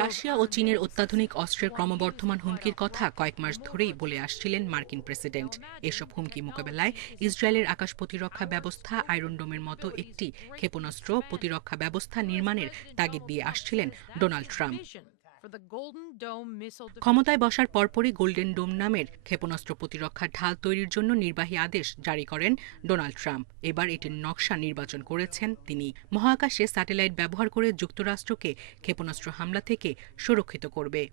Russia ও চীনের অত্যাধুনিক অস্ত্রের ক্রমবর্ধমান হুমকির কথা কয়েক মাস ধরেই বলে আসছিলেন মার্কিন প্রেসিডেন্ট। এসব হুমকি মোকাবেলায় ইসরায়েলের আকাশ প্রতিরক্ষা ব্যবস্থা আয়রনডোমের মতো একটি ক্ষেপণাস্ত্র প্রতিরক্ষা ব্যবস্থা নির্মাণের তাগিদ দিয়ে আসছিলেন ডোনাল্ড ট্রাম্প। ক্ষমতায় বসার পরপরই গোল্ডেন ডোম নামের ক্ষেপণাস্ত্র প্রতিরক্ষার ঢাল তৈরির জন্য নির্বাহী আদেশ জারি করেন ডোনাল্ড ট্রাম্প। এবার এটির নকশা নির্বাচন করেছেন তিনি। মহাকাশে স্যাটেলাইট ব্যবহার করে যুক্তরাষ্ট্রকে ক্ষেপণাস্ত্র হামলা থেকে সুরক্ষিত করবে.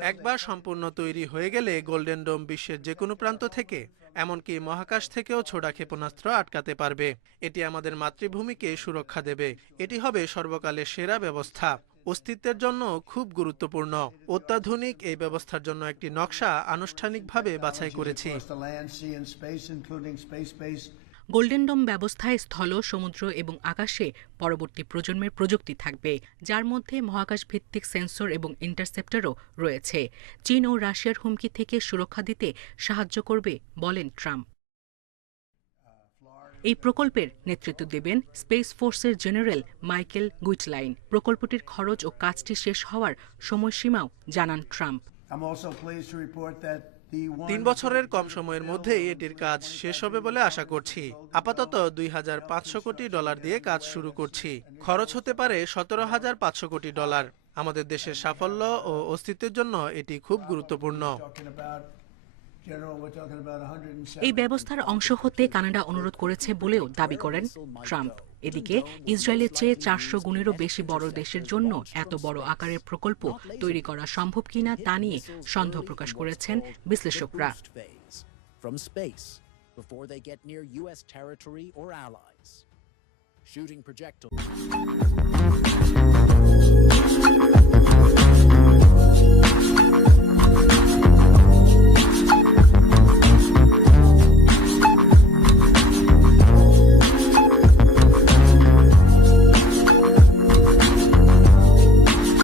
একবার সম্পূর্ণ তৈরি হয়ে গেলে গোল্ডেন ডোম বিশ্বের যে কোনো প্রান্ত থেকে এমনকি মহাকাশ থেকেও ছোড়া ক্ষেপণাস্ত্র আটকাতে পারবে। এটি আমাদের মাতৃভূমিকে সুরক্ষা দেবে। এটি হবে সর্বকালের সেরা ব্যবস্থা অস্তিত্বের জন্য খুব গুরুত্বপূর্ণ। অত্যাধুনিক এই ব্যবস্থার জন্য একটি নকশা আনুষ্ঠানিকভাবে বাছাই করেছি। গোল্ডেন ডোম ব্যবস্থায় স্থল, সমুদ্র এবং আকাশে পরবর্তী প্রজন্মের প্রযুক্তি থাকবে, যার মধ্যে মহাকাশ ভিত্তিক সেন্সর এবং ইন্টারসেপ্টরও রয়েছে। চীন ও রাশিয়ার হুমকি থেকে সুরক্ষা দিতে সাহায্য করবে, বলেন ট্রাম্প। এই প্রকল্পের নেতৃত্ব দেবেন স্পেস ফোর্সের জেনারেল মাইকেল গুইটলাইন প্রকল্পটির খরচ ও কাজটি শেষ হওয়ার সময়সীমাও জানান ট্রাম্প. তিন বছরের কম সময়ের মধ্যেই এটির কাজ শেষ হবে বলে আশা করছি। আপাতত দুই হাজার পাঁচশো কোটি ডলার দিয়ে কাজ শুরু করছি। খরচ হতে পারে সতেরো হাজার পাঁচশো কোটি ডলার। আমাদের দেশের সাফল্য ও অস্তিত্বের জন্য এটি খুব গুরুত্বপূর্ণ। এই ব্যবস্থার অংশ হতে কানাডা অনুরোধ করেছে বলেও দাবি করেন ট্রাম্প এদিকে ইসরায়েলের চেয়ে চারশো গুণেরও বেশি বড় দেশের জন্য এত বড় আকারের প্রকল্প তৈরি করা সম্ভব কিনা তা নিয়ে সন্দেহ প্রকাশ করেছেন বিশ্লেষকরা. Shooting projectiles.